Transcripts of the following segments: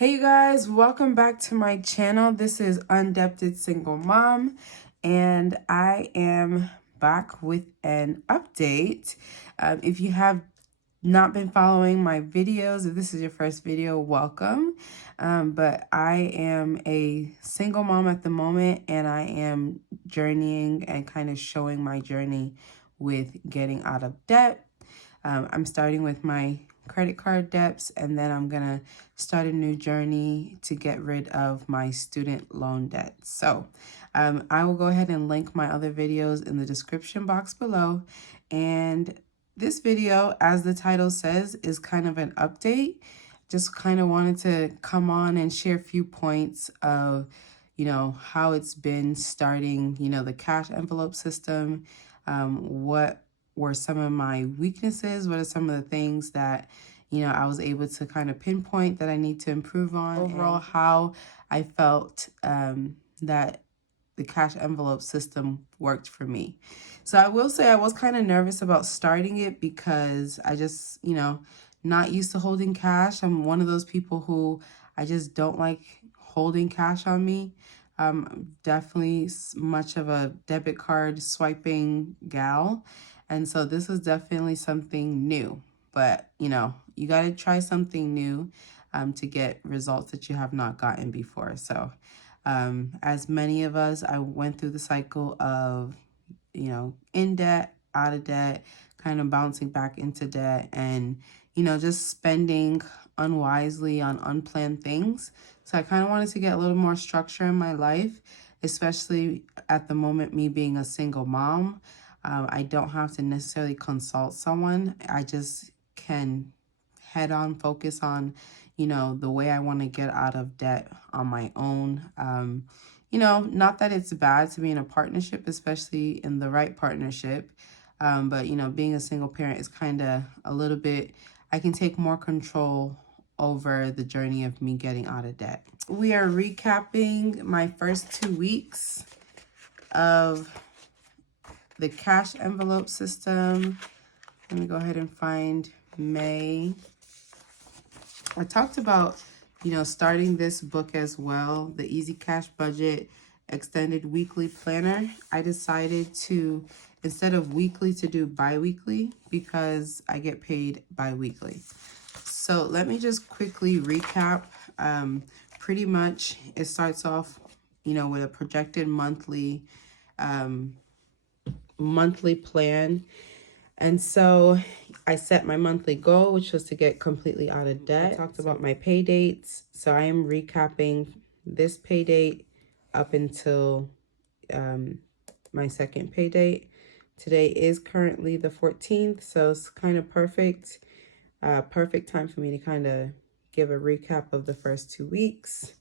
Hey you guys, welcome back to my channel. This is Un-Debted Single Mom, and I am back with an update. If you have not been following my videos, if this is your first video, welcome. But I am a single mom at the moment, and I am journeying and kind of showing my journey with getting out of debt. I'm starting with my credit card debts, and then I'm gonna start a new journey to get rid of my student loan debt. So I will go ahead and link my other videos in the description box below. And this video, as the title says, is kind of an update. Just kind of wanted to come on and share a few points of, how it's been starting, the cash envelope system, what were some of my weaknesses, what are some of the things that, I was able to kind of pinpoint that I need to improve on. Overall, how I felt that the cash envelope system worked for me. So I will say I was kind of nervous about starting it because I just, not used to holding cash. I'm one of those people who I just don't like holding cash on me. Definitely much of a debit card swiping gal. And so this is definitely something new. But, you got to try something new to get results that you have not gotten before. So as many of us, I went through the cycle of, in debt, out of debt, kind of bouncing back into debt, and, just spending unwisely on unplanned things. So I kind of wanted to get a little more structure in my life, especially at the moment, me being a single mom. I don't have to necessarily consult someone. I just can head on focus on, the way I want to get out of debt on my own. Not that it's bad to be in a partnership, especially in the right partnership. But, being a single parent is kind of a little bit, I can take more control over the journey of me getting out of debt. We are recapping my first 2 weeks of the cash envelope system. Let me go ahead and find May. I talked about, starting this book as well, the Easy Cash Budget Extended Weekly Planner. I decided to, instead of weekly, to do bi-weekly because I get paid bi-weekly. So let me just quickly recap. Pretty much it starts off, with a projected monthly plan. And so I set my monthly goal, which was to get completely out of debt. I talked about my pay dates. So I am recapping this pay date up until my second pay date. Today is currently the 14th, so it's kind of perfect. Perfect time for me to kind of give a recap of the first 2 weeks.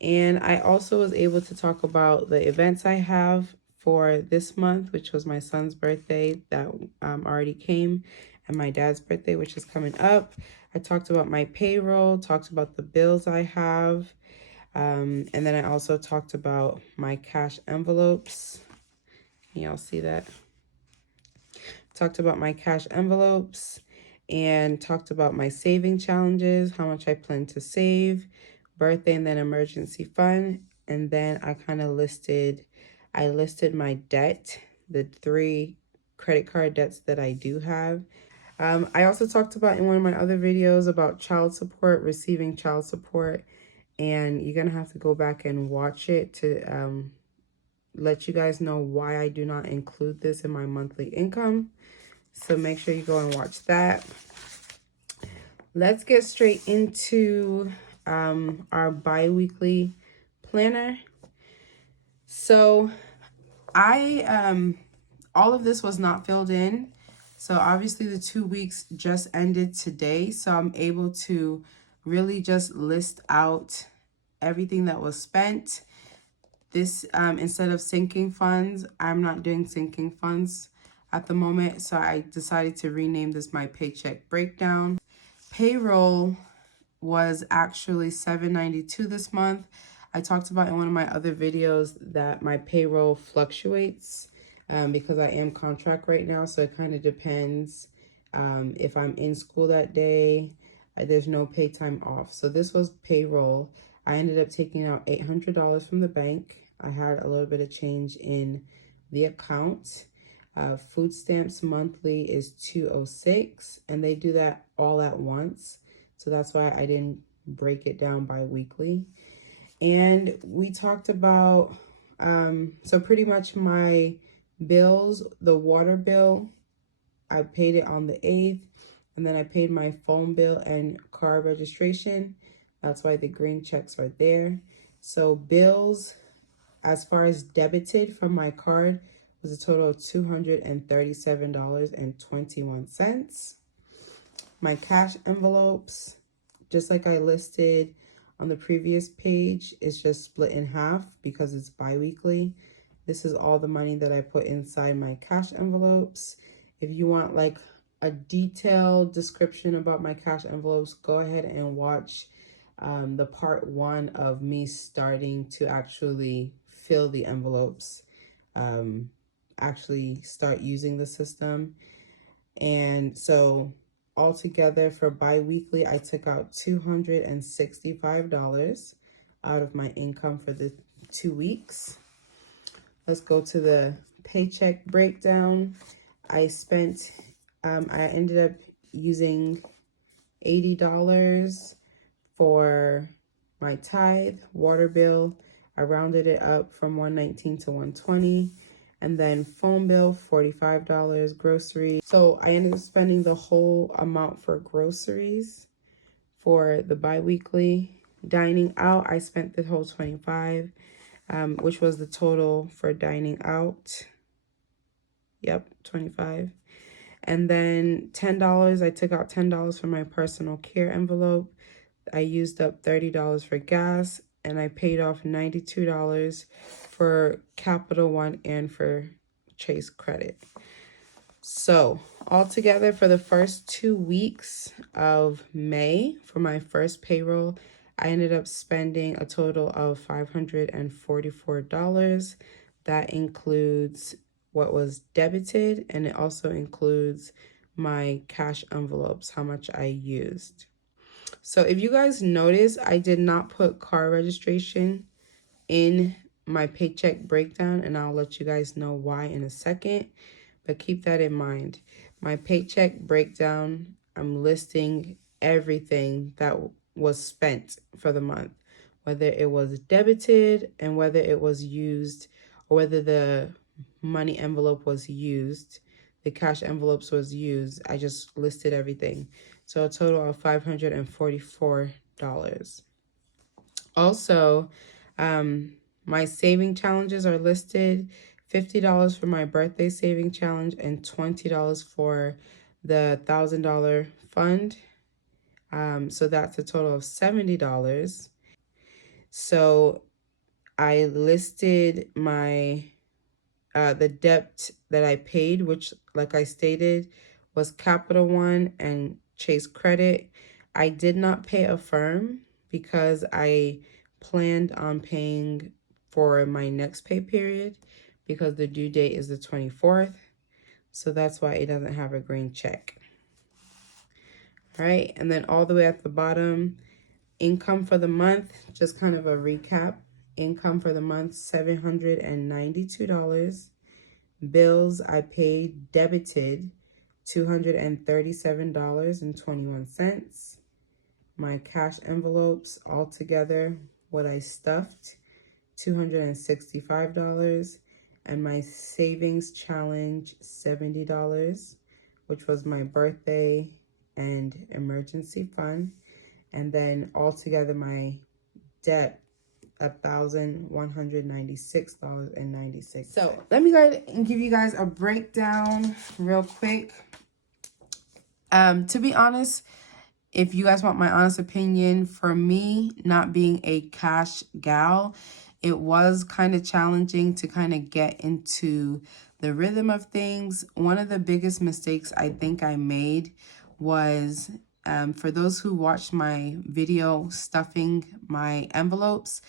And I also was able to talk about the events I have for this month, which was my son's birthday that already came, and my dad's birthday, which is coming up. I talked about my payroll, talked about the bills I have, and then I also talked about my cash envelopes. Y'all see that? Talked about my cash envelopes and talked about my saving challenges, how much I plan to save, birthday and then emergency fund. And then I kind of listed my debt, the 3 credit card debts that I do have. I also talked about in one of my other videos about child support, receiving child support, and you're going to have to go back and watch it to let you guys know why I do not include this in my monthly income. So make sure you go and watch that. Let's get straight into our bi-weekly planner. So all of this was not filled in. So obviously the 2 weeks just ended today. So I'm able to really just list out everything that was spent. This, instead of sinking funds, I'm not doing sinking funds at the moment. So I decided to rename this my paycheck breakdown. Payroll was actually $792 this month. I talked about in one of my other videos that my payroll fluctuates because I am contract right now. So it kind of depends if I'm in school that day. there's no pay time off. So this was payroll. I ended up taking out $800 from the bank. I had a little bit of change in the account. Food stamps monthly is $206, and they do that all at once. So that's why I didn't break it down bi-weekly. And we talked about, so pretty much my bills, the water bill, I paid it on the 8th, and then I paid my phone bill and car registration. That's why the green checks are there. So bills, as far as debited from my card, was a total of $237.21. My cash envelopes, just like I listed on the previous page, is just split in half because it's bi-weekly. This is all the money that I put inside my cash envelopes. If you want like a detailed description about my cash envelopes, go ahead and watch the part 1 of me starting to actually fill the envelopes, actually start using the system. And so altogether for bi-weekly, I took out $265 out of my income for the 2 weeks. Let's go to the paycheck breakdown. I ended up using $80 for my tithe, water bill. I rounded it up from $119 to $120. And then phone bill, $45, groceries. So I ended up spending the whole amount for groceries for the bi-weekly. Dining out, I spent the whole $25, which was the total for dining out. Yep, $25. And then $10, I took out $10 from my personal care envelope. I used up $30 for gas, and I paid off $92 for Capital One and for Chase Credit. So altogether for the first 2 weeks of May, for my first payroll, I ended up spending a total of $544. That includes what was debited, and it also includes my cash envelopes, how much I used. So if you guys notice, I did not put car registration in my paycheck breakdown, and I'll let you guys know why in a second, but keep that in mind. My paycheck breakdown, I'm listing everything that was spent for the month, whether it was debited and whether it was used, or whether the money envelope was used, the cash envelopes was used. I just listed everything. So a total of $544. Also, my saving challenges are listed. $50 for my birthday saving challenge and $20 for the $1,000 fund. So that's a total of $70. So I listed my the debt that I paid, which, like I stated, was Capital One and Chase Credit. I did not pay Affirm because I planned on paying for my next pay period because the due date is the 24th. So that's why it doesn't have a green check. All right, and then all the way at the bottom, income for the month, just kind of a recap. Income for the month, $792. Bills I paid debited, $237.21. My cash envelopes altogether, what I stuffed, $265. And my savings challenge, $70, which was my birthday and emergency fund. And then altogether my debt, $1,196.96. So let me go ahead and give you guys a breakdown real quick. To be honest, if you guys want my honest opinion, for me, not being a cash gal, it was kind of challenging to kind of get into the rhythm of things. One of the biggest mistakes I think I made was, for those who watched my video stuffing my envelopes,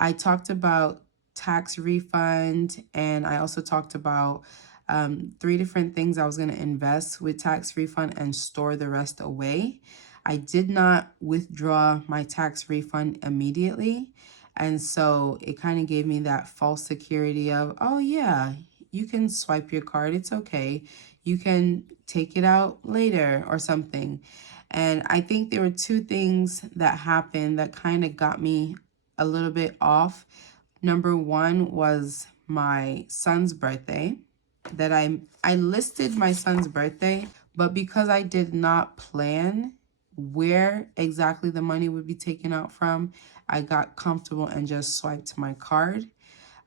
I talked about tax refund, and I also talked about 3 different things I was going to invest with tax refund and store the rest away. I did not withdraw my tax refund immediately. And so it kind of gave me that false security of, oh yeah, you can swipe your card. It's okay. You can take it out later or something. And I think there were two things that happened that kind of got me a little bit off. Number one was my son's birthday, that I listed my son's birthday, but because I did not plan where exactly the money would be taken out from, I got comfortable and just swiped my card.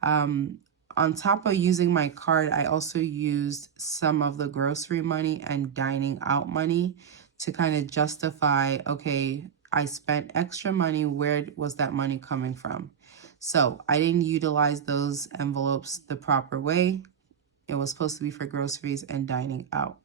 On top of using my card, I also used some of the grocery money and dining out money to kind of justify, okay, I spent extra money. Where was that money coming from? So I didn't utilize those envelopes the proper way. It was supposed to be for groceries and dining out.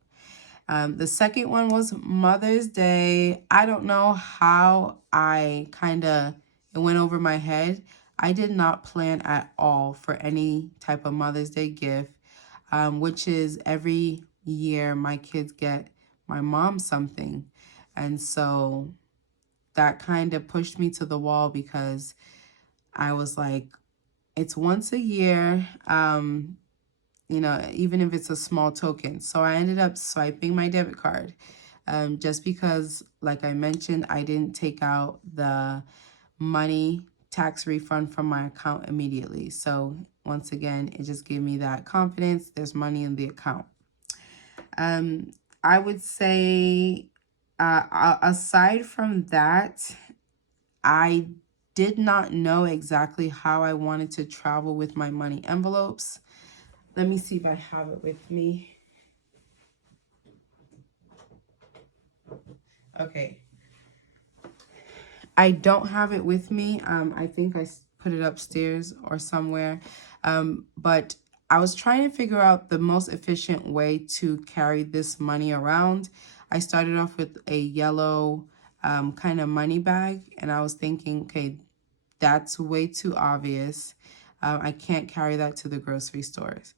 The second one was Mother's Day. I don't know how it went over my head. I did not plan at all for any type of Mother's Day gift, which is every year my kids get my mom something. And so that kind of pushed me to the wall because I was like, it's once a year. You know, even if it's a small token. So I ended up swiping my debit card just because, like I mentioned, I didn't take out the money tax refund from my account immediately. So once again, it just gave me that confidence. There's money in the account. I would say, aside from that, I did not know exactly how I wanted to travel with my money envelopes. Let me see if I have it with me. Okay. I don't have it with me. I think I put it upstairs or somewhere. But I was trying to figure out the most efficient way to carry this money around. I started off with a yellow kind of money bag. And I was thinking, okay, that's way too obvious. I can't carry that to the grocery stores.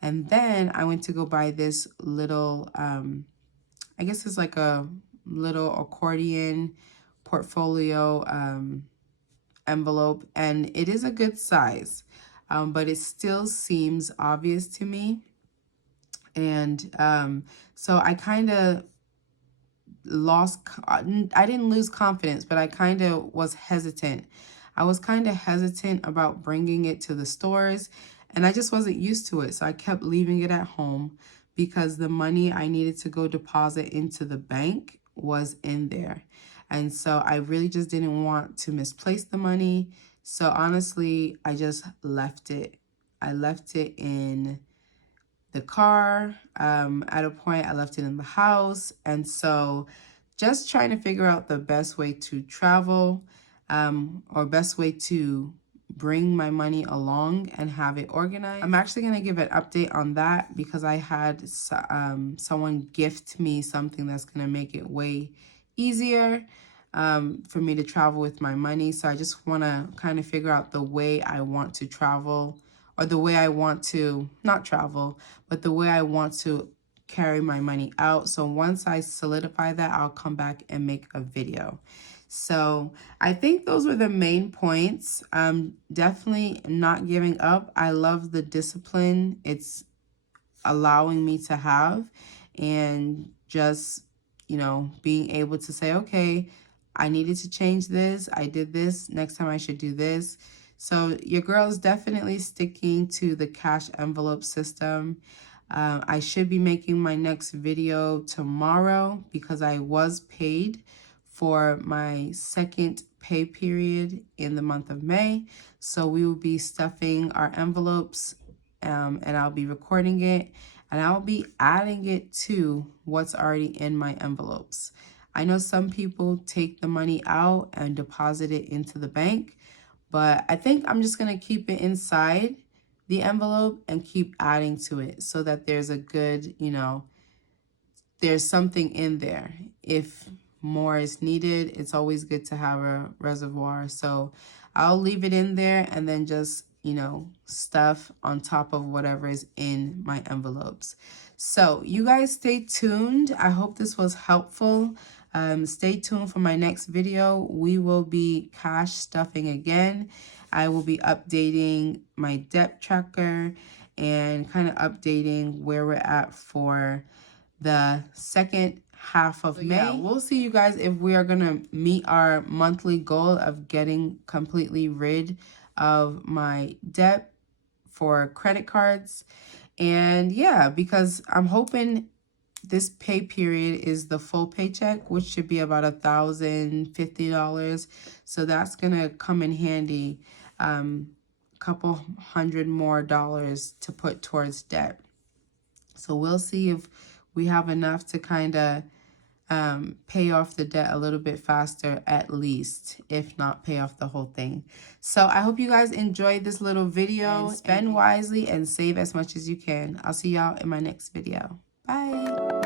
And then I went to go buy this little, I guess it's like a little accordion portfolio envelope. And it is a good size, but it still seems obvious to me. And so I kind of I didn't lose confidence, but I kind of was hesitant. I was kind of hesitant about bringing it to the stores, and I just wasn't used to it. So I kept leaving it at home because the money I needed to go deposit into the bank was in there. And so I really just didn't want to misplace the money. So honestly, I just left it. I left it in the car. At a point, I left it in the house. And so just trying to figure out the best way to travel or best way to bring my money along and have it organized. I'm actually going to give an update on that because I had someone gift me something that's going to make it way easier for me to travel with my money. So I just want to kind of figure out the way I want to travel, or the way I want to not travel, but the way I want to carry my money out. So once I solidify that, I'll come back and make a video. So I think those were the main points. Definitely not giving up. I love the discipline it's allowing me to have, and just, you know, being able to say, okay, I needed to change this. I did this. Next time I should do this. So your girl is definitely sticking to the cash envelope system. I should be making my next video tomorrow because I was paid for my second pay period in the month of May. So we will be stuffing our envelopes and I'll be recording it, and I'll be adding it to what's already in my envelopes. I know some people take the money out and deposit it into the bank, but I think I'm just going to keep it inside the envelope and keep adding to it so that there's a good, you know, there's something in there. If more is needed, it's always good to have a reservoir. So I'll leave it in there and then just, you know, stuff on top of whatever is in my envelopes. So you guys stay tuned. I hope this was helpful. Stay tuned for my next video. We will be cash stuffing again. I will be updating my debt tracker and kind of updating where we're at for the second half of May. Yeah, we'll see you guys if we are going to meet our monthly goal of getting completely rid of my debt for credit cards. And yeah, because I'm hoping this pay period is the full paycheck, which should be about $1,050. So that's gonna come in handy, a couple $100 more to put towards debt. So we'll see if we have enough to kind of pay off the debt a little bit faster, at least, if not pay off the whole thing. So I hope you guys enjoyed this little video. And spend wisely and save as much as you can. I'll see y'all in my next video. Bye.